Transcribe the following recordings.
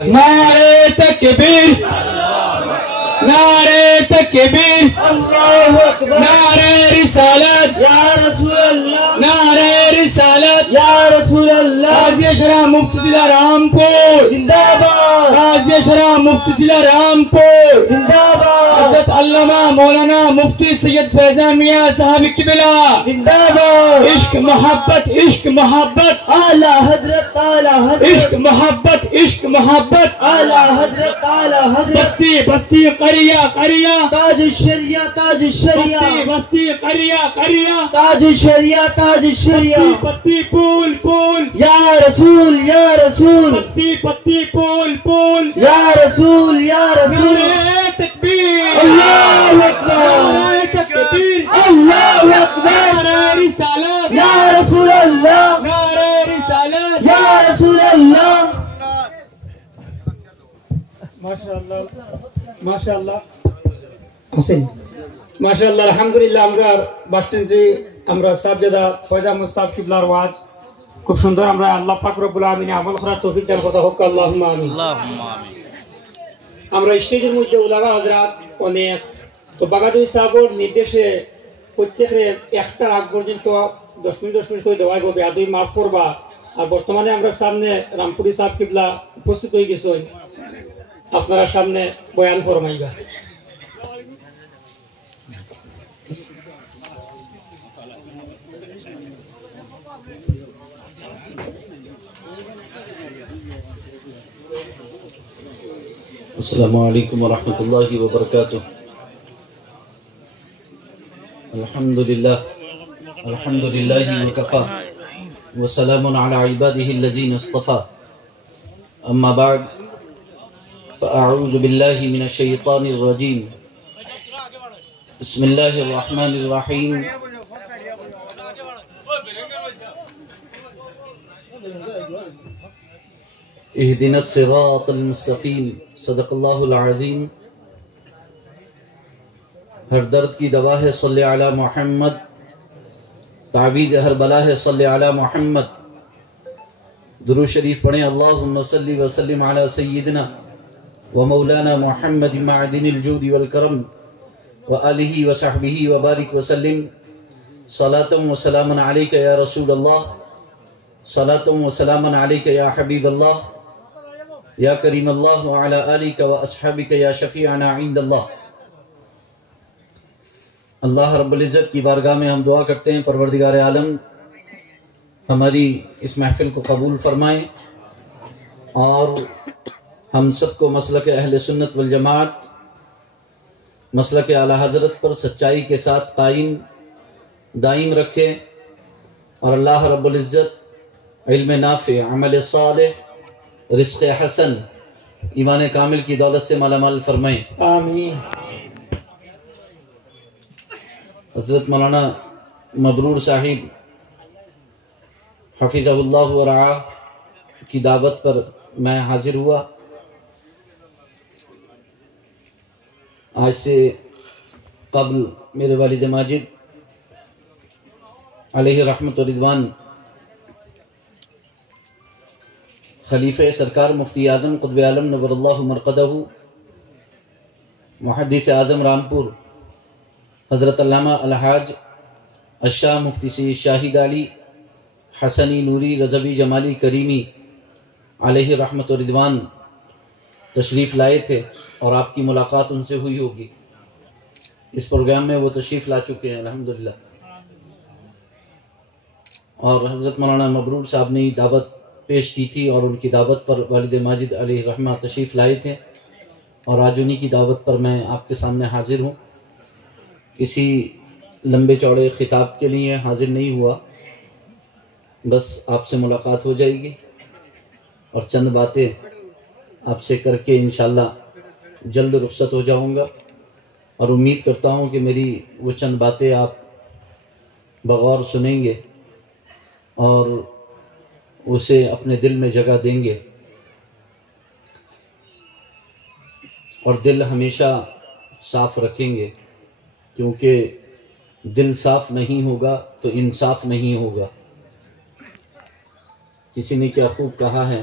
نعرے تکبیر، نعرے تکبیر، اللہ اکبر، نعرے رسالت، یا رسول اللہ، نعرے رسالت، یا رسول اللہ، قاضی اشرف مفتی ضلع رامپور زندہ باد، قاضی اشرف مفتی ضلع رامپور، زندہ باد، حضرت علامہ مولانا مفتی سید فیضان میاں صاحب قبلہ، زندہ باد، عشق محبت، عشق محبت، اعلیٰ حضرت، اعلیٰ عشق حضرت، محبت، عشق محبت، اعلیٰ حضرت، اعلیٰ حضرت، بستی بستی قریہ قریہ، تاج الشریعہ، تاج الشریعہ، بستی بستی قریہ قریہ، تاج الشریعہ، تاج الشریعہ، پتی پول پول، یا رسول، یا رسول، پتی پتی پول پول، یا رسول، یا رسول، نعرہ تکبیر، اللہ اکبر، نعرہ تکبیر، اللہ اکبر، نعرہ رسالت، یا رسول اللہ، نعرہ رسالت، یا رسول اللہ، মাশাআল্লাহ আছেন মাশাআল্লাহ আলহামদুলিল্লাহ। আমরা বাস স্ট্যান্ডে আমরা সাজ্জাদা ফয়জা মুস্তাফ কিবলার ওয়াজ খুব সুন্দর আমরা আল্লাহ পাক রব্বুল আমিন আমল করার তৌফিক দান করতে হোক, আল্লাহুম্মা আমিন। আমরা স্টেজের মধ্যে উলামা হযরত অনেক তো বাগাদুর সাহেবের নির্দেশে প্রত্যেকের একটা আগ পর্যন্ত 10 মিনিট করে দেওয়া হবে, আদৌ মাফ করবা। আর বর্তমানে আমরা সামনে রামপুরি সাহেব কিবলা উপস্থিত হয়ে গেছেন, আপনারা সামনে বয়ান ফরমাইবা। السلام علیکم ورحمۃ اللہ وبرکاتہ۔ الحمدللہ وکفی وسلام علی عباده الذین اصطفى، اما بعد فاعوذ باللہ من الشیطان الرجیم، بسم اللہ الرحمن الرحیم۔ اہدنا الصراط المستقیم، صدق اللہ العظیم۔ ہر درد کی دوا ہے صلی علی محمد، تعویذ ہر بلا ہے صلی علی محمد۔ درود شریف پڑھیں، اللہم صلی وسلم علی سیدنا و مولانا محمد معدن الجود والکرم وآلہ وصحبہ وبارک وسلم۔ صلاۃ و سلام علیک یا رسول اللہ، صلاۃ و سلام علیک یا حبیب اللہ، یا کریم اللہ وعلی آلک و اصحابک یا شفیعنا عند اللہ۔ اللہ رب العزت کی بارگاہ میں ہم دعا کرتے ہیں، پروردگار عالم ہماری اس محفل کو قبول فرمائیں اور ہم سب کو مسلک اہل سنت والجماعت، مسلک اعلیٰ حضرت پر سچائی کے ساتھ دائم رکھے، اور اللہ رب العزت علم نافع، عمل صالح، رزق حسن، ایمان کامل کی دولت سے مالا مال فرمائیں، آمین۔ حضرت مولانا مبرور صاحب حفظہ اللہ ورعاہ کی دعوت پر میں حاضر ہوا۔ آج سے قبل میرے والد ماجد علیہ رحمت و رضوان خلیفہ سرکار مفتی اعظم قطب عالم نور اللہ مرقدہ، محدث اعظم رامپور حضرت علامہ الحاج الشاہ مفتی سید شاہد علی حسنی نوری رضوی جمالی کریمی علیہ رحمت و رضوان تشریف لائے تھے، اور آپ کی ملاقات ان سے ہوئی ہوگی۔ اس پروگرام میں وہ تشریف لا چکے ہیں الحمدللہ، اور حضرت مولانا مبرور صاحب نے دعوت پیش کی تھی، اور ان کی دعوت پر والد ماجد علیہ رحمہ تشریف لائے تھے، اور آج انہی کی دعوت پر میں آپ کے سامنے حاضر ہوں۔ کسی لمبے چوڑے خطاب کے لیے حاضر نہیں ہوا، بس آپ سے ملاقات ہو جائے گی اور چند باتیں آپ سے کر کے انشاءاللہ جلد رخصت ہو جاؤں گا، اور امید کرتا ہوں کہ میری وہ چند باتیں آپ بغور سنیں گے اور اسے اپنے دل میں جگہ دیں گے، اور دل ہمیشہ صاف رکھیں گے، کیونکہ دل صاف نہیں ہوگا تو انصاف نہیں ہوگا۔ کسی نے کیا خوب کہا ہے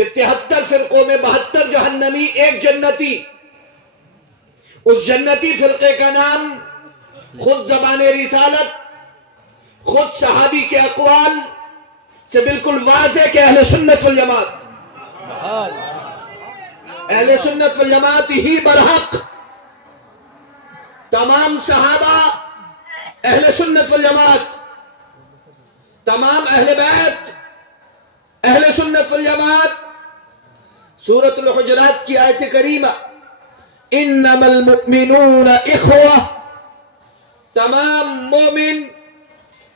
کہ 73 فرقوں میں 72 جہنمی، ایک جنتی. اس جنتی فرقے کا نام خود زبان رسالت، خود صحابی کے اقوال سے بالکل واضح کہ اہل سنت والجماعت، اہل سنت والجماعت ہی برحق. تمام صحابہ اہل سنت والجماعت، تمام اہل بیت اہل سنت والجماعت. سورۃ الحجرات کی آیت کریمہ انما المؤمنون اخوہ، تمام مومن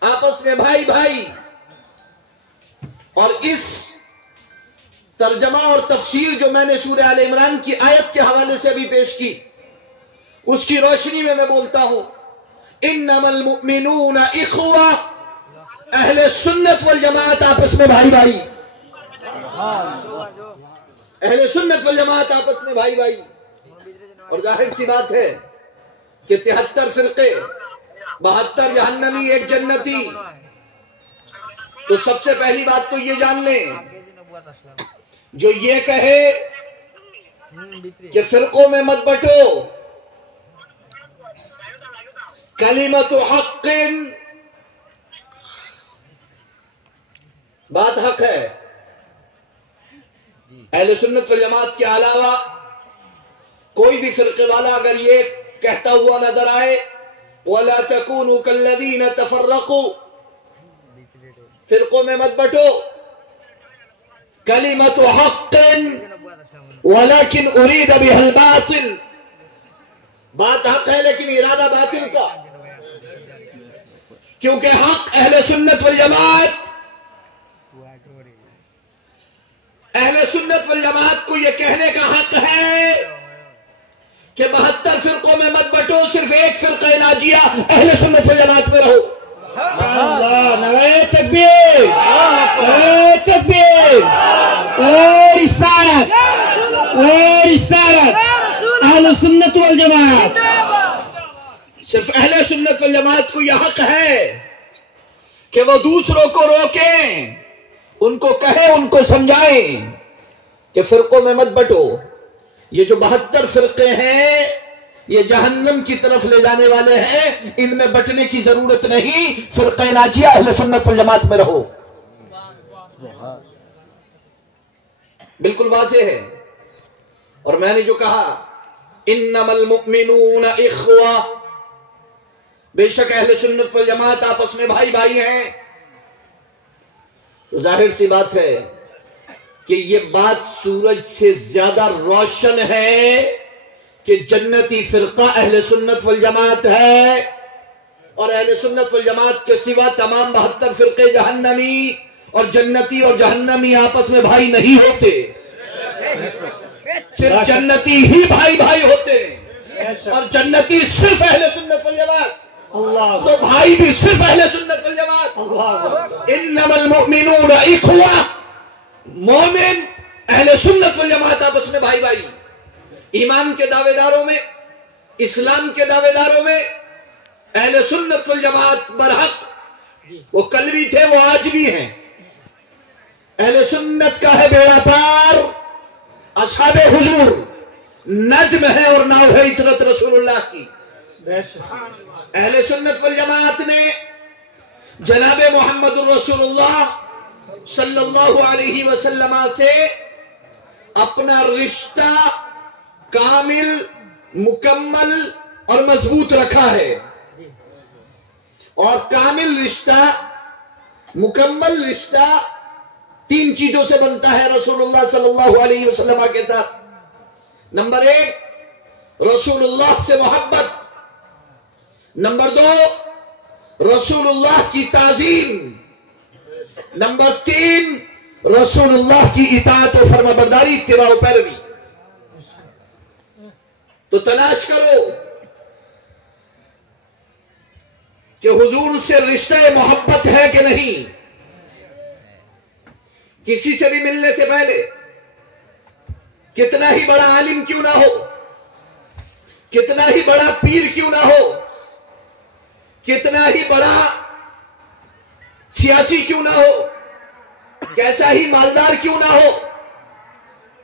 آپس میں بھائی بھائی. اور اس ترجمہ اور تفسیر جو میں نے سورہ آل عمران کی آیت کے حوالے سے بھی پیش کی، اس کی روشنی میں بولتا ہوں انما المؤمنون اخوہ، اہل سنت والجماعت آپس میں بھائی بھائی، اہل سنت والجماعت آپس میں بھائی بھائی. اور ظاہر سی بات ہے کہ 73 فرقے، 72 جہنمی، ایک جنتی. تو سب سے پہلی بات تو یہ جان لیں، جو یہ کہے کہ فرقوں میں مت بٹو، کلمت حق، بات حق ہے. اہل سنت والجماعت کے علاوہ کوئی بھی فرقے والا اگر یہ کہتا ہوا نظر آئے وَلَا تَكُونُوا كَالَّذِينَ تَفَرَّقُوا، فرقوں میں مت بٹو، کلمت حق ولیکن ارید بها الباطل، بات حق ہے لیکن ارادہ باطل کا. کیونکہ حق اہل سنت والجماعت، اہل سنت والجماعت کو یہ کہنے کا حق ہے کہ 72 فرقوں میں مت بٹو، صرف ایک فرقہ ناجیہ اہل سنت والجماعت میں رہو. اللہ، نعرہ تکبیر، نعرہ تکبیر، اور رسالت، اور رسالت، اہل سنت والجماعت. صرف اہل سنت والجماعت کو یہ حق ہے کہ وہ دوسروں کو روکیں، ان کو کہیں، ان کو سمجھائیں کہ فرقوں میں مت بٹو. یہ جو 72 فرقے ہیں یہ جہنم کی طرف لے جانے والے ہیں، ان میں بٹنے کی ضرورت نہیں. فرقہ ناجیہ اہل سنت والجماعت میں رہو. بالکل واضح ہے. اور میں نے جو کہا انما المؤمنون اخوہ، بے شک اہل سنت والجماعت آپس میں بھائی بھائی ہیں. تو ظاہر سی بات ہے کہ یہ بات سورج سے زیادہ روشن ہے کہ جنتی فرقہ اہل سنت والجماعت ہے، اور اہل سنت والجماعت کے سوا تمام 72 فرقے جہنمی، اور جنتی اور جہنمی آپس میں بھائی نہیں ہوتے، صرف جنتی ہی بھائی بھائی ہوتے ہیں. اور جنتی صرف اہل سنت والجماعت، تو بھائی بھی صرف اہل سنت والجماعت. انما المؤمنون اخوہ، مومن اہل سنت والجماعت آپس میں بھائی بھائی. ایمان کے دعوے داروں میں، اسلام کے دعوے داروں میں اہل سنت والجماعت برحق. وہ کل بھی تھے، وہ آج بھی ہیں. اہل سنت کا ہے بیڑا پار، اصحاب حضور نجم ہے اور ناؤ ہے عطرت رسول اللہ کی. اہل سنت والجماعت نے جناب محمد الرسول اللہ صلی اللہ علیہ وسلم سے اپنا رشتہ کامل، مکمل اور مضبوط رکھا ہے. اور کامل رشتہ، مکمل رشتہ 3 چیزوں سے بنتا ہے رسول اللہ صلی اللہ علیہ وسلم کے ساتھ. نمبر 1 رسول اللہ سے محبت، نمبر 2 رسول اللہ کی تعظیم، نمبر 3 رسول اللہ کی اطاعت و فرمانبرداری، اتباع و پیروی. تو تلاش کرو کہ حضور سے رشتہ محبت ہے کہ نہیں. کسی سے بھی ملنے سے پہلے کتنا ہی بڑا عالم کیوں نہ ہو، کتنا ہی بڑا پیر کیوں نہ ہو، کتنا ہی بڑا سیاسی کیوں نہ ہو، کیسا ہی مالدار کیوں نہ ہو،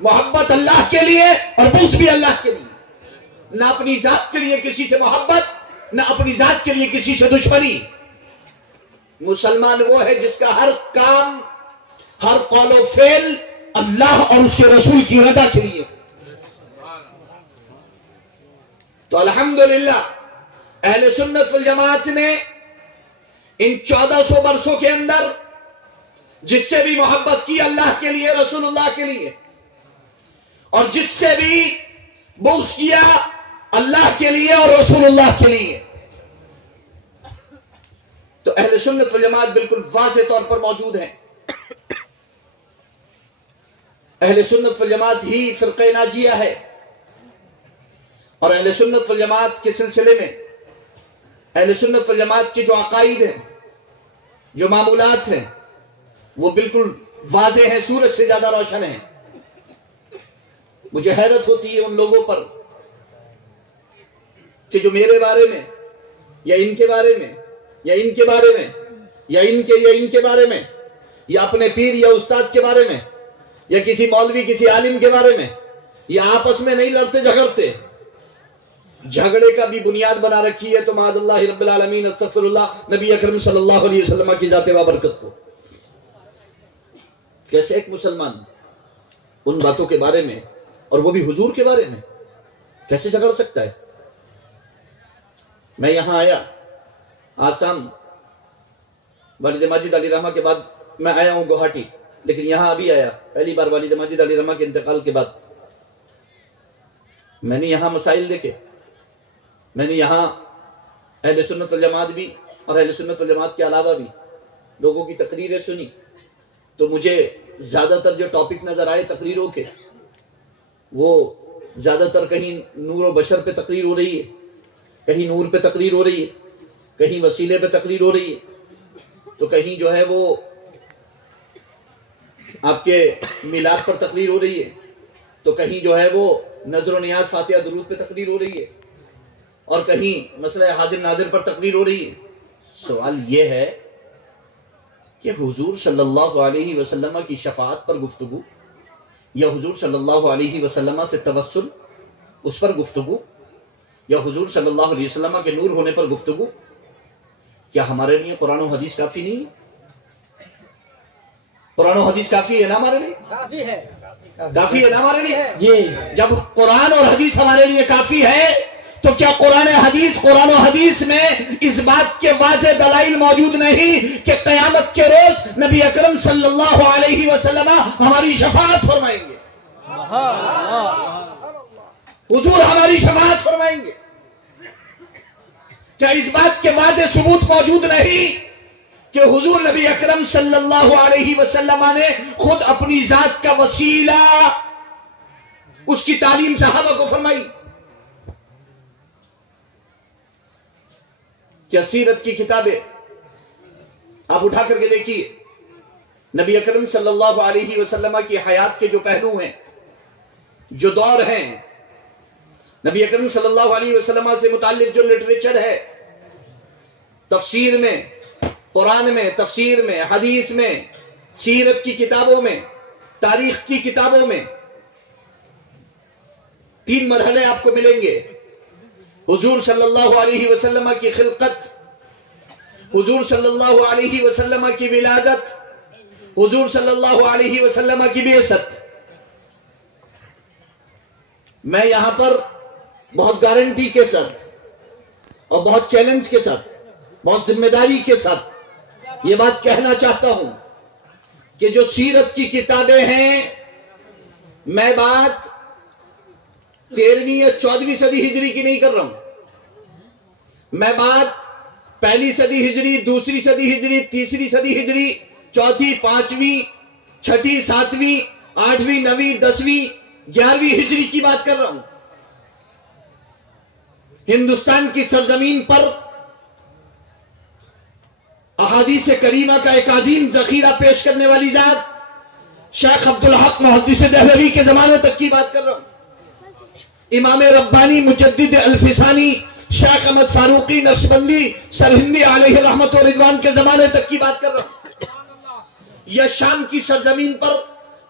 محبت اللہ کے لیے اور بغض بھی اللہ کے لیے. نہ اپنی ذات کے لیے کسی سے محبت، نہ اپنی ذات کے لیے کسی سے دشمنی. مسلمان وہ ہے جس کا ہر کام، ہر قول و فعل اللہ اور اس کے رسول کی رضا کے لیے. تو الحمدللہ اہل سنت والجماعت نے ان 1400 برسوں کے اندر جس سے بھی محبت کی اللہ کے لیے، رسول اللہ کے لیے، اور جس سے بھی بغض کیا اللہ کے لیے اور رسول اللہ کے لیے. تو اہل سنت والجماعت بالکل واضح طور پر موجود ہیں. اہل سنت والجماعت ہی فرقہ ناجیہ ہے. اور اہل سنت والجماعت کے سلسلے میں اہل سنت والجماعت کے جو عقائد ہیں، جو معمولات ہیں، وہ بالکل واضح ہیں، سورج سے زیادہ روشن ہیں. مجھے حیرت ہوتی ہے ان لوگوں پر کہ جو میرے بارے میں یا ان کے بارے میں یا ان کے بارے میں یا ان کے بارے میں یا اپنے پیر یا استاد کے بارے میں یا کسی مولوی کسی عالم کے بارے میں یا آپس میں نہیں لڑتے جھگڑتے، جھگڑے کا بھی بنیاد بنا رکھی ہے. تو معاذ اللہ رب العالمین، استغفر اللہ نبی اکرم صلی اللہ علیہ وسلم کی ذات بابرکت کو. کیسے ایک مسلمان ان باتوں کے بارے میں اور وہ بھی حضور کے بارے میں کیسے جھگڑ سکتا ہے؟ میں یہاں آیا آسام، والد ماجد علی رحمہ کے بعد میں آیا ہوں گوہاٹی، لیکن یہاں ابھی آیا پہلی بار والد ماجد علی رحمہ کے انتقال کے بعد. میں نے یہاں مسائل دیکھے، میں نے یہاں اہل سنت والجماعت بھی اور اہل سنت والجماعت کے علاوہ بھی لوگوں کی تقریریں سنی. تو مجھے زیادہ تر جو ٹاپک نظر آئے تقریروں کے، وہ زیادہ تر کہیں نور و بشر پہ تقریر ہو رہی ہے، کہیں نور پہ تقریر ہو رہی ہے، کہیں وسیلے پہ تقریر ہو رہی ہے، تو کہیں جو ہے وہ آپ کے میلاد پر تقریر ہو رہی ہے، تو کہیں جو ہے وہ نظر و نیاز فاتحہ درود پہ تقریر ہو رہی ہے، اور کہیں مسئلہ حاضر ناظر پر تقریر ہو رہی ہے. سوال یہ ہے کہ حضور صلی اللہ علیہ وسلم کی شفاعت پر گفتگو یا حضور صلی اللہ علیہ وسلم سے توسل اس پر گفتگو یا حضور صلی اللہ علیہ وسلم کے نور ہونے پر گفتگو، کیا ہمارے لیے قرآن و حدیث کافی نہیں ہے؟ قرآن و حدیث کافی ہے نا ہمارے لیے؟ کافی ہے نا ہمارے لیے؟ جی. جب قرآن اور حدیث ہمارے لیے کافی ہے تو کیا قرآن و حدیث میں اس بات کے واضح دلائل موجود نہیں کہ قیامت کے روز نبی اکرم صلی اللہ علیہ وسلم ہماری شفاعت فرمائیں گے؟ حضور ہماری شفاعت فرمائیں گے. کیا اس بات کے واضح ثبوت موجود نہیں کہ حضور نبی اکرم صلی اللہ علیہ وسلم نے خود اپنی ذات کا وسیلہ اس کی تعلیم صحابہ کو فرمائی؟ کیا سیرت کی کتابیں آپ اٹھا کر کے دیکھیے، نبی اکرم صلی اللہ علیہ وسلم کی حیات کے جو پہلو ہیں، جو دور ہیں، نبی اکرم صلی اللہ علیہ وسلم سے متعلق جو لٹریچر ہے، تفسیر میں، قرآن میں، تفسیر میں، حدیث میں، سیرت کی کتابوں میں، تاریخ کی کتابوں میں 3 مرحلے آپ کو ملیں گے. حضور صلی اللہ علیہ وسلم کی خلقت، حضور صلی اللہ علیہ وسلم کی ولادت، حضور صلی اللہ علیہ وسلم کی بعثت. میں یہاں پر بہت گارنٹی کے ساتھ اور بہت چیلنج کے ساتھ، بہت ذمہ داری کے ساتھ یہ بات کہنا چاہتا ہوں کہ جو سیرت کی کتابیں ہیں، میں بات 13ویں یا 14ویں صدی ہجری کی نہیں کر رہا ہوں، میں بات 1 صدی ہجری، 2 صدی ہجری، 3 صدی ہجری، 4، 5، 6، 7، 8، 9، 10، 11ویں ہجری کی بات کر رہا ہوں. ہندوستان کی سرزمین پر احادیث کریمہ کا ایک عظیم ذخیرہ پیش کرنے والی ذات شیخ عبدالحق محدث دہلوی کے زمانے تک کی بات کر رہا ہوں. امام ربانی مجدد الفسانی شیخ احمد فاروقی نقشبندی سرہندی علیہ رحمت و رضوان کے زمانے تک کی بات کر رہا ہوں. یا شام کی سرزمین پر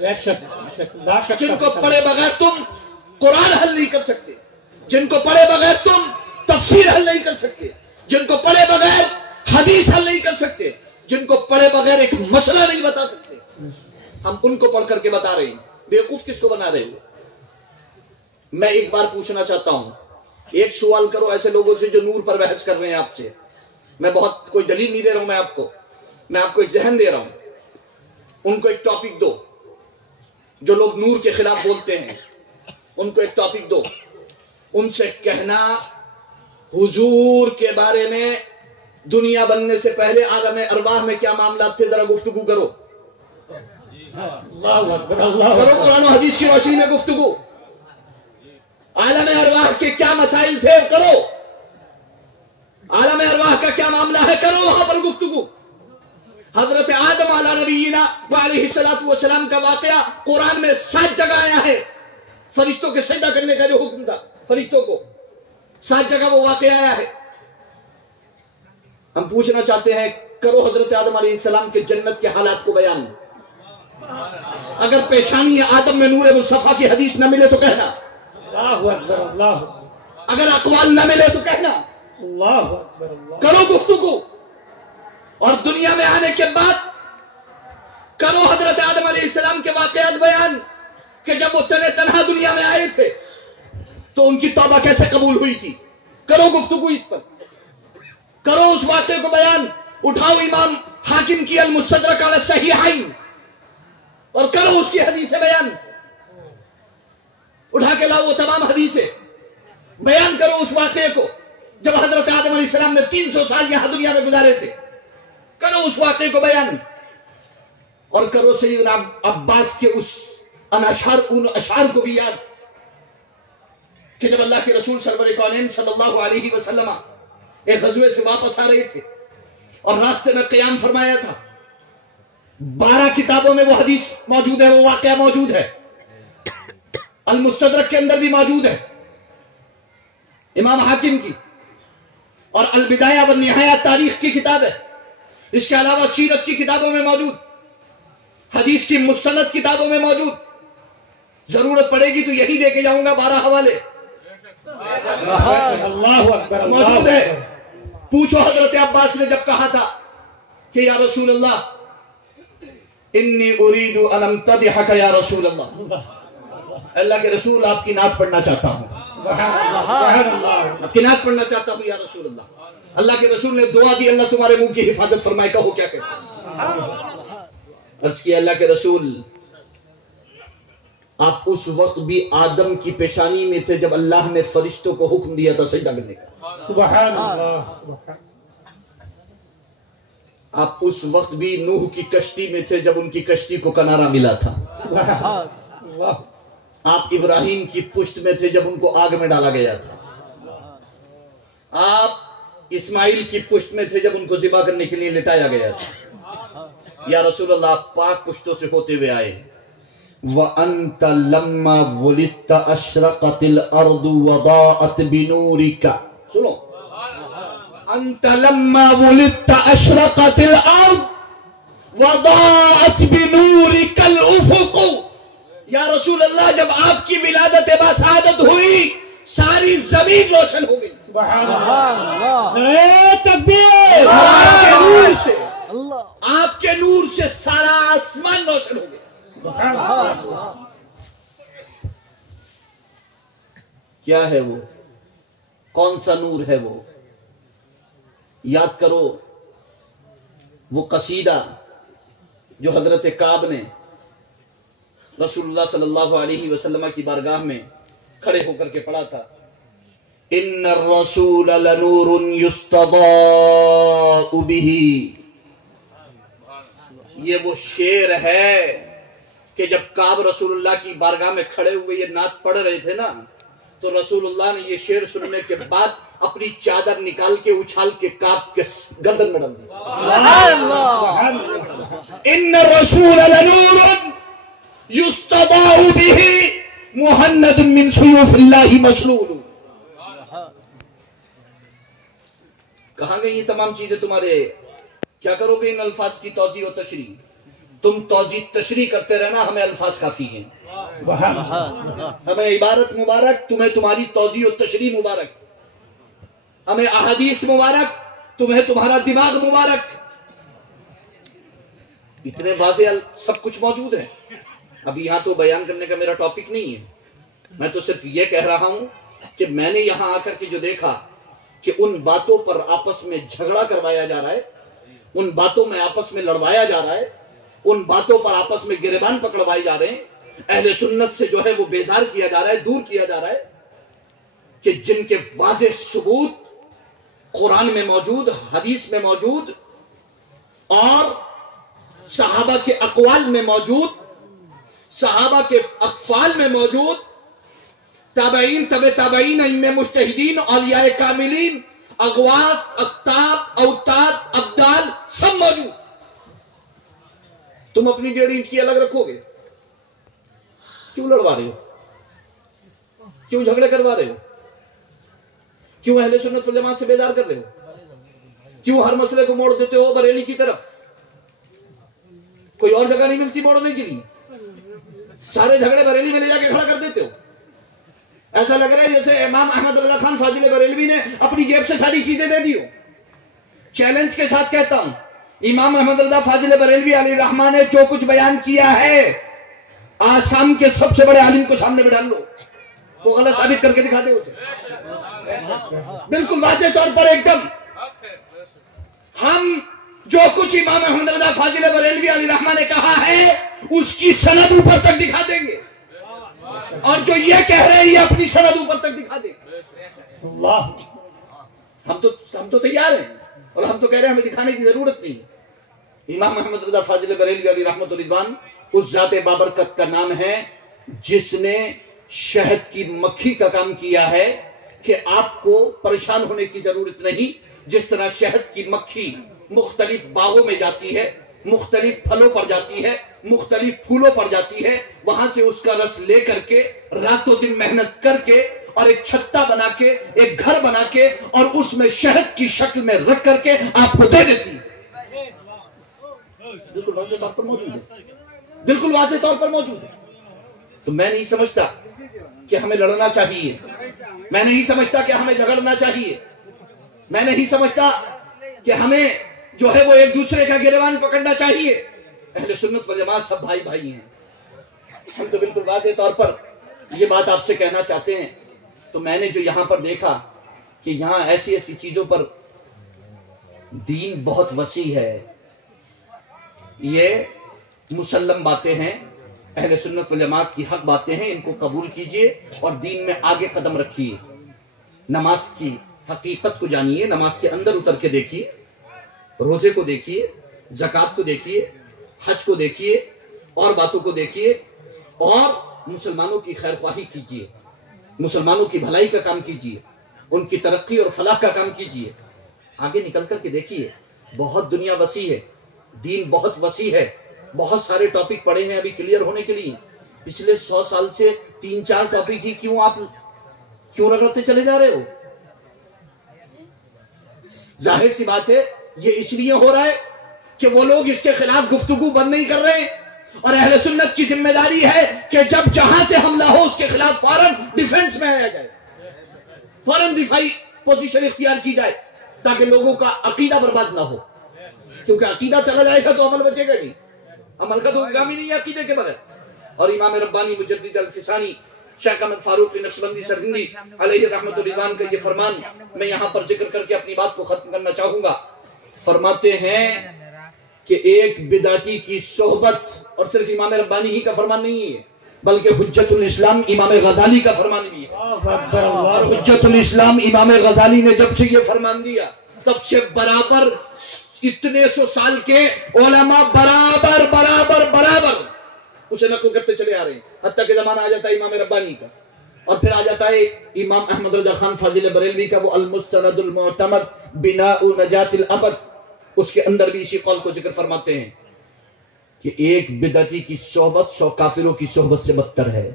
بے شک لا شک جن کو پڑھے بغیر تم قرآن حل نہیں کر سکتے، جن کو پڑھے بغیر تم تفسیر حل نہیں کر سکتے، جن کو پڑھے بغیر حدیث حل نہیں کر سکتے، جن کو پڑھے بغیر ایک مسئلہ نہیں بتا سکتے، ہم ان کو پڑھ کر کے بتا رہے ہیں۔ بیوقوف کس کو بنا رہے ہو؟ میں ایک بار پوچھنا چاہتا ہوں، ایک سوال کرو ایسے لوگوں سے جو نور پر بحث کر رہے ہیں آپ سے۔ میں بہت کوئی دلیل نہیں دے رہا ہوں، میں آپ کو ایک ذہن دے رہا ہوں۔ ان کو ایک ٹاپک دو، جو لوگ نور کے خلاف بولتے ہیں ان کو ایک ٹاپک دو، ان سے کہنا حضور کے بارے میں دنیا بننے سے پہلے عالم ارواح میں کیا معاملات تھے، ذرا گفتگو کرو۔ اللہ اکبر، اللہ کرو قرآن و حدیث کی روشنی میں گفتگو۔ عالم ارواح کے کیا مسائل تھے، کرو۔ عالم ارواح کا کیا معاملہ ہے، کرو وہاں پر گفتگو۔ حضرت آدم علیہ نبینا علیہ الصلوۃ والسلام کا واقعہ قرآن میں 7 جگہ آیا ہے۔ فرشتوں کے سجدہ کرنے کا جو حکم تھا، فرشتوں کو 7 جگہ وہ واقعہ آیا ہے۔ ہم پوچھنا چاہتے ہیں، کرو حضرت آدم علیہ السلام کے جنت کے حالات کو بیان۔ اگر پیشانی آدم میں نور مصطفیٰ کی حدیث نہ ملے تو کہنا، اللہ اکبر، اللہ اگر اقوال نہ ملے تو کہنا، اللہ اکبر، اللہ کرو گفتگو۔ اور دنیا میں آنے کے بعد کرو حضرت آدم علیہ السلام کے واقعات بیان، کہ جب وہ تنہا دنیا میں آئے تھے تو ان کی توبہ کیسے قبول ہوئی تھی، کرو گفتگو اس پر، کرو اس واقعے کو بیان۔ اٹھاؤ امام حاکم کی المستدرک علی الصحیحین اور کرو اس کی حدیثیں بیان، اٹھا کے لاؤ وہ تمام حدیثیں، بیان کرو اس واقعے کو جب حضرت آدم علیہ السلام نے 300 سال یہاں دنیا میں گزارے تھے، کرو اس واقعے کو بیان۔ اور کرو سیدنا عباس کے اس ان اشعار کو بھی یاد، کہ جب اللہ کے رسول سرور کونین صلی اللہ علیہ وسلم ایک غزوے سے واپس آ رہے تھے اور راستے میں قیام فرمایا تھا، 12 کتابوں میں وہ حدیث موجود ہے، وہ واقعہ موجود ہے، المستدرک کے اندر بھی موجود ہے امام حاکم کی، اور البدایہ والنہایہ تاریخ کی کتاب ہے، اس کے علاوہ سیرت کی کتابوں میں موجود، حدیث کی مستند کتابوں میں موجود۔ ضرورت پڑے گی تو یہی دے کے جاؤں گا 12 حوالے اللہ اکبر، موجود ہے۔ پوچھو حضرت عباس نے جب کہا تھا کہ یا رسول اللہ انی اريد ان امتدحك یا رسول اللہ، اللہ کے رسول آپ کی نعت پڑھنا چاہتا ہوں، آپ کی نعت پڑھنا چاہتا ہوں یا رسول اللہ۔ اللہ کے رسول نے دعا دی، اللہ تمہارے منہ کی حفاظت فرمائے، کہو کیا کہتے؟ عرض کیا اللہ کے رسول، آپ اس وقت بھی آدم کی پیشانی میں تھے جب اللہ نے فرشتوں کو حکم دیا تھا سجدہ کرنے کا، سبحان اللہ، سبحان آپ اس وقت بھی نوح کی کشتی میں تھے جب ان کی کشتی کو کنارہ ملا تھا، اللہ، آپ ابراہیم کی پشت میں تھے جب ان کو آگ میں ڈالا گیا تھا، آپ اسماعیل کی پشت میں تھے جب ان کو ذبح کرنے کے لیے لٹایا گیا تھا۔ یا رسول اللہ، آپ پاک پشتوں سے ہوتے ہوئے آئے۔ وَأَنْتَ لَمَّا وُلِدْتَ أَشْرَقَتِ الْأَرْضُ وَضَاءَتْ بِنُورِكَ، سنو، أَنْتَ لَمَّا وُلِدْتَ أَشْرَقَتِ الْأَرْضُ وَضَاءَتْ بِنُورِكَ الْأُفُقُ۔ یا رسول اللہ، جب آپ کی ولادت باسعادت ہوئی ساری زمین روشن ہو گئی، سبحان اللہ، نعرہ تکبیر، آپ کے نور سے، آپ کے نور سے سارا آسمان روشن ہو گیا۔ سبحان اللہ، کیا ہے وہ؟ کون سا نور ہے وہ؟ یاد کرو وہ قصیدہ جو حضرت کعب نے رسول اللہ صلی اللہ علیہ وسلم کی بارگاہ میں کھڑے ہو کر کے پڑھا تھا، ان الرسول لنور یستضاء بہ۔ یہ وہ شعر ہے کہ جب کعب رسول اللہ کی بارگاہ میں کھڑے ہوئے یہ نعت پڑھ رہے تھے نا، تو رسول اللہ نے یہ شعر سننے کے بعد اپنی چادر نکال کے اچھال کے کعب کے گردن میں ڈال دی۔ ان الرسول لنور یستضاء بہ مہند من سیوف اللہ مسلول۔ کہاں گئی یہ تمام چیزیں تمہارے؟ کیا کرو گے ان الفاظ کی توضیح و تشریح؟ تم توجیہ تشریح کرتے رہنا، ہمیں الفاظ کافی ہیں، ہمیں عبارت مبارک، تمہیں تمہاری توجیہ و تشریح مبارک، ہمیں احادیث مبارک، تمہیں تمہارا دماغ مبارک. اتنے واضح سب کچھ موجود ہے. ابھی یہاں تو بیان کرنے کا میرا ٹاپک نہیں ہے، میں تو صرف یہ کہہ رہا ہوں کہ میں نے یہاں آ کر کے جو دیکھا کہ ان باتوں پر آپس میں جھگڑا کروایا جا رہا ہے، ان باتوں میں آپس میں لڑوایا جا رہا ہے، ان باتوں پر آپس میں گریبان پکڑوائے جا رہے ہیں، اہل سنت سے جو ہے وہ بیزار کیا جا رہا ہے، دور کیا جا رہا ہے، کہ جن کے واضح ثبوت قرآن میں موجود، حدیث میں موجود، اور صحابہ کے اقوال میں موجود، صحابہ کے اقفال میں موجود، تابعین، تبع تابعین، ائمہ مجتہدین، اولیاء کاملین، اغواث، اقطاب، اوتاد، ابدال، سب موجود. تم اپنی ڈیڑھی انچ کی الگ رکھو گے؟ کیوں لڑوا رہے ہو؟ کیوں جھگڑے کروا رہے ہو؟ کیوں اہل سنت والجماعت سے بیزار کر رہے ہو؟ کیوں ہر مسئلے کو موڑ دیتے ہو بریلی کی طرف؟ کوئی اور جگہ نہیں ملتی موڑنے کے لیے؟ سارے جھگڑے بریلی میں لے جا کے کھڑا کر دیتے ہو. ایسا لگ رہا ہے جیسے امام احمد رضا خان فاضل بریلوی نے اپنی جیب سے ساری چیزیں دے دی ہو. چیلنج کے ساتھ کہتا ہوں، امام احمد رضا فاضل بریلوی علیہ الرحمہ نے جو کچھ بیان کیا ہے، آسام کے سب سے بڑے عالم کو سامنے بٹھا لو، وہ غلط ثابت کر کے دکھا دے اسے، بالکل واضح طور پر ایک دم. ہم جو کچھ امام احمد رضا فاضل بریلوی علیہ الرحمہ نے کہا ہے اس کی سند اوپر تک دکھا دیں گے، اور جو یہ کہہ رہے ہیں یہ اپنی سند اوپر تک دکھا دیں گے. ہم تو تیار ہیں، اور ہم تو کہہ رہے ہیں ہمیں دکھانے کی ضرورت نہیں. امام احمد رضا فاضل بریلوی علیہ رحمۃ الرضوان اس ذات بابرکت کا نام ہے جس نے شہد کی مکھی کا کام کیا ہے کہ آپ کو پریشان ہونے کی ضرورت نہیں. جس طرح شہد کی مکھی مختلف باغوں میں جاتی ہے، مختلف پھلوں پر جاتی ہے، مختلف پھولوں پر جاتی ہے، وہاں سے اس کا رس لے کر کے راتوں دن محنت کر کے اور ایک چھتا بنا کے، ایک گھر بنا کے، اور اس میں شہد کی شکل میں رکھ کر کے آپ کو دے دیتی ہے. بالکل واضح طور پر موجود ہے، بالکل واضح طور پر موجود ہے. تو میں نہیں سمجھتا کہ ہمیں لڑنا چاہیے، میں نہیں سمجھتا کہ ہمیں جھگڑنا چاہیے، میں نہیں سمجھتا کہ ہمیں جو ہے وہ ایک دوسرے کا گریبان پکڑنا چاہیے. اہل سنت والجماعت سب بھائی بھائی ہیں. ہم تو بالکل واضح طور پر یہ بات آپ سے کہنا چاہتے ہیں. تو میں نے جو یہاں پر دیکھا کہ یہاں ایسی ایسی چیزوں پر دین بہت وسیع ہے، یہ مسلم باتیں ہیں، اہل سنت والجماعت کی حق باتیں ہیں، ان کو قبول کیجئے اور دین میں آگے قدم رکھیے. نماز کی حقیقت کو جانیے، نماز کے اندر اتر کے دیکھیے، روزے کو دیکھیے، زکوٰۃ کو دیکھیے، حج کو دیکھیے، اور باتوں کو دیکھیے، اور مسلمانوں کی خیر خواہی کیجیے، مسلمانوں کی بھلائی کا کام کیجیے، ان کی ترقی اور فلاح کا کام کیجیے. آگے نکل کر کے دیکھیے، بہت دنیا وسیع ہے، دین بہت وسیع ہے، بہت سارے ٹاپک پڑے ہیں ابھی کلیئر ہونے کے لیے. پچھلے 100 سال سے 3-4 ٹاپک ہی کیوں رگڑتے چلے جا رہے ہو؟ ظاہر سی بات ہے یہ اس لیے ہو رہا ہے کہ وہ لوگ اس کے خلاف گفتگو بند نہیں کر رہے، اور اہل سنت کی ذمہ داری ہے کہ جب جہاں سے حملہ ہو اس کے خلاف فوراً ڈیفنس میں آیا جائے، فوراً دفاعی پوزیشن اختیار کی جائے، تاکہ لوگوں کا عقیدہ برباد نہ ہو. کیونکہ عقیدہ چلا جائے گا تو عمل بچے گا نہیں، عمل کا تو کام ہی نہیں ہے عقیدے کے بغیر. اور امام ربانی مجدد الفسانی شیخ احمد فاروق نقشبندی سرہندی علیہ رحمت الرضوان کا یہ فرمان میں یہاں پر ذکر کر کے اپنی بات کو ختم کرنا چاہوں گا. فرماتے ہیں کہ ایک بدعتی کی صحبت، اور صرف امام ربانی ہی کا فرمان نہیں ہے بلکہ حجت الاسلام امام غزالی کا فرمان بھی ہے. اور حجت الاسلام امام غزالی نے جب سے یہ فرمان دیا تب سے برابر اتنے 100 سال کے علماء برابر اسے نقل کرتے چلے آ رہے ہیں، حتیٰ کہ زمانہ آ جاتا ہے امام ربانی کا، اور پھر آ جاتا ہے امام احمد رضا خان فاضل بریلوی کا وہ المستند المعتمد بناء نجات الابد. اس کے اندر بھی اسی قول کو ذکر فرماتے ہیں کہ ایک بدعتی کی صحبت 100 کافروں کی صحبت سے بدتر ہے.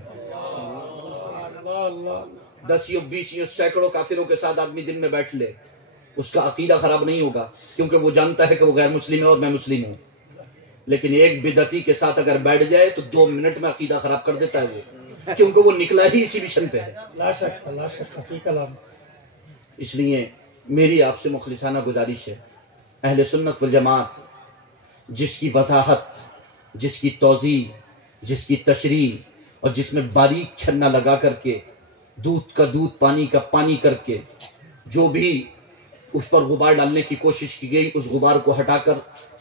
10-20 سینکڑوں کافروں کے ساتھ آدمی دن میں بیٹھ لے، اس کا عقیدہ خراب نہیں ہوگا، کیونکہ وہ جانتا ہے کہ وہ غیر مسلم ہے اور میں مسلم ہوں. لیکن ایک بدعتی کے ساتھ اگر بیٹھ جائے تو 2 منٹ میں عقیدہ خراب کر دیتا ہے وہ، کیونکہ وہ نکلا ہی اسی مشن پہ ہے۔ لا شک حقیقی کلام۔ اس لیے میری آپ سے مخلصانہ گزارش ہے، اہل سنت والجماعت جس کی وضاحت، جس کی توضیح، جس کی تشریح اور جس میں باریک چھنا لگا کر کے دودھ کا دودھ، پانی کا پانی کر کے جو بھی اس پر غبار ڈالنے کی کوشش کی گئی، اس غبار کو ہٹا کر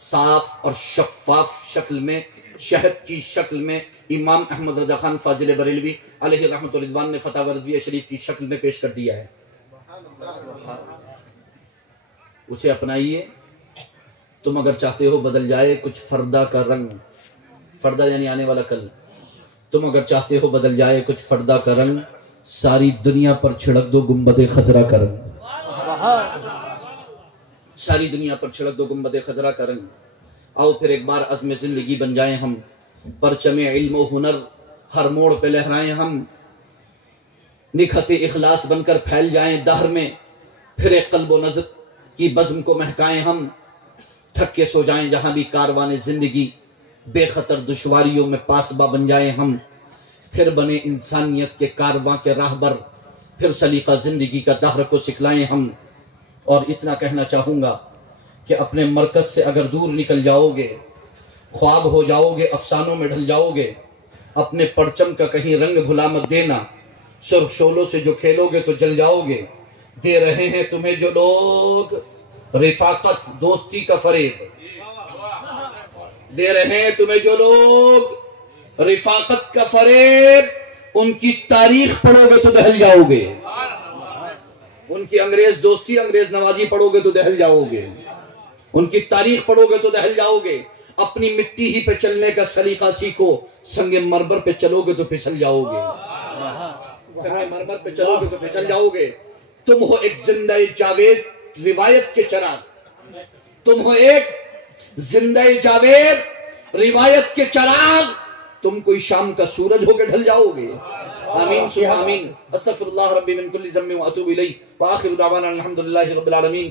صاف اور شفاف شکل میں، شہد کی شکل میں امام احمد رضا خان فاضل بریلوی علیہ رحمۃ الرضوان نے فتح رضویہ شریف کی شکل میں پیش کر دیا ہے۔ اسے اپنائیے۔ تم اگر چاہتے ہو بدل جائے کچھ فردہ کا رنگ، فردہ یعنی آنے والا کل، تم اگر چاہتے ہو بدل جائے کچھ فردہ کا رنگ، ساری دنیا پر چھڑک دو گنبد خضرا کا رنگ، ساری دنیا پر چھڑک دو گنبد خضرا کا رنگ۔ آؤ پھر ایک بار عزم زندگی بن جائیں ہم، پرچم علم و ہنر ہر موڑ پہ لہرائیں ہم، نکھت اخلاص بن کر پھیل جائیں دہر میں، پھر ایک قلب و نظر کی بزم کو مہکائیں ہم، تھک کے سو جائیں جہاں بھی کاروان زندگی، بے خطر دشواریوں میں پاسبہ بن جائیں ہم، پھر بنے انسانیت کے کارواں کے راہبر، پھر سلیقہ زندگی کا دہر کو سکھلائیں ہم۔ اور اتنا کہنا چاہوں گا کہ اپنے مرکز سے اگر دور نکل جاؤ گے، خواب ہو جاؤ گے، افسانوں میں ڈھل جاؤ گے، اپنے پرچم کا کہیں رنگ بھلا مت دینا، سرخ شعلوں سے جو کھیلو گے تو جل جاؤ گے۔ دے رہے ہیں تمہیں جو لوگ رفاقت دوستی کا فریب، دے رہے ہیں تمہیں جو لوگ رفاقت کا فریب، ان کی تاریخ پڑھو گے تو دہل جاؤ گے، ان کی انگریز دوستی، انگریز نوازی پڑھو گے تو دہل جاؤ گے، ان کی تاریخ پڑھو گے تو دہل جاؤ گے۔ اپنی مٹی ہی پہ چلنے کا سلیقہ سیکھو، سنگ مرمر پہ چلو گے تو پھسل جاؤ گے، سنگ مرمر پہ چلو گے تو پھسل جاؤ گے۔ تم ہو ایک زندہ جاوید روایت کے چراغ، تم ہو ایک زندہ جاوید روایت کے چراغ، تم کوئی شام کا سورج ہو کے ڈھل جاؤ گے۔ آمین ثم آمین۔ استغفر اللہ ربی من کل ذنب واتوب الیہ وآخر دعوانا الحمدللہ رب العالمین۔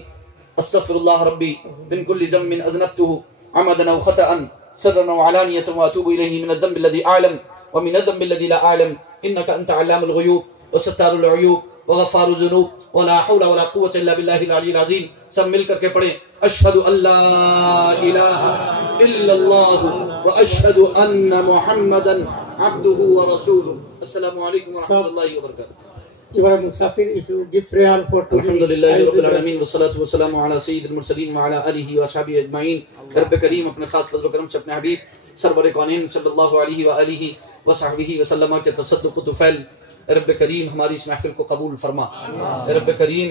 استغفر اللہ ربی من کل ذنب اذنبته عمدا او خطأ سرا وعلانية واتوب اليه من الذنب الذي اعلم ومن الذنب الذي لا اعلم انك انت علام الغيوب وستار العيوب وغفار الذنوب ولا حول ولا قوة الا بالله العلي العظيم۔ سب مل کر کے پڑھیں اشہد ان لا الہ الا اللہ واشہد ان محمدا عبدہ ورسولہ۔ السلام علیکم ورحمۃ اللہ وبرکاتہ۔ You are Musafir, if you give prayer for today. الحمدللہ رب العالمین والصلاة والسلام علی سید المرسلین وعلی آلہ واصحابہ اجمعین۔ رب کریم اپنے خاص فضل و کرم سے اپنے حبیب سرور کونین صلی اللہ علیہ وآلہ وصحبہ وسلم کے تصدق و طفیل، رب کریم ہماری اس محفل کو قبول فرما۔ رب کریم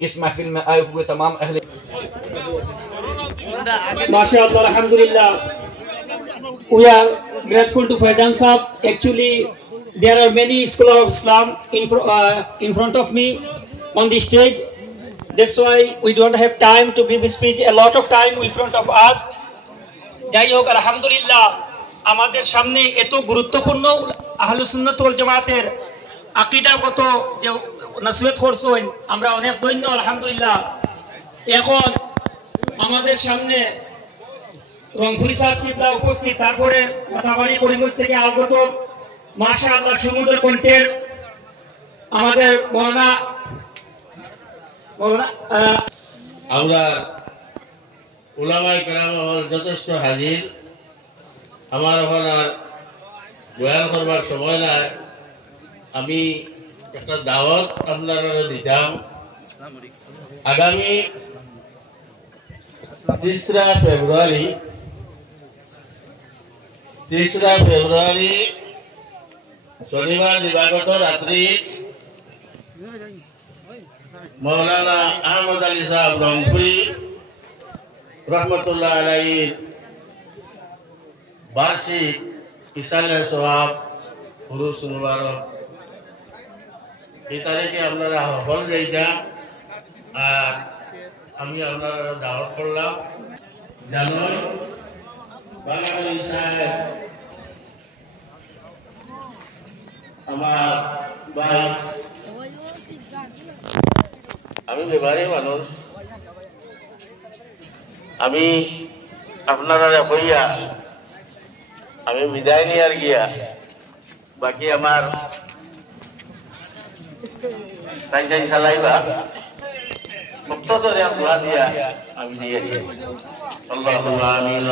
اس محفل میں آئے ہوئے تمام اہل MashaAllah, Alhamdulillah. We are grateful to Faizan Sahab. Actually, there are many scholars of Islam in front of me on the stage. That's why we don't have time to give speech. A lot of time in front of us. যাই হোক আলহামদুলিল্লাহ, আমাদের সামনে এত গুরুত্বপূর্ণ আহলুস সুন্নাত ওয়াল জামাতের আকীদাগত যে নসিহত করছেন, আমরা অনেক ধন্য আলহামদুলিল্লাহ। এখন আমাদের সামনে রংপুরি সাহেব কিবলা উপস্থিত, তারপরে কথাবাড়ি করিমগঞ্জ থেকে আগত মাশাআল্লাহ সমুদ্র কণ্ঠের আমাদের মৌলানা আমরা উলামায়ে কেরাম হল যথেষ্ট হাজির, আমার এখন আর বয়ান করবার সময় নাই। আমি একটা দাওয়াত আপনারা দিতাম, আগামী 3রা ফেব্রুয়ারি শনিবার দিবাগত রাত্রি মৌলানা আহমদ আলী সাহেব রংপুরি রহমতুল্লাহ আলাইহির বার্ষিক ইসালে সোহাব হুরুস মুবারক, এই তারিখে আপনারা হল যাইতা, আর আমি আপনারা দাওয়াত করলাম। জানুয়ারি বাঙালি সাহেব আমার ভাই, আমি বেবারে মানুষ, আমি আপনারা কইয়া আমি বিদায় নিয়ে আর গিয়া বাকি আমার তাই চালাইবা মুক্ত দোয়া দিয়া আমি দিয়ে দিই আল্লাহুম্মা আমিন।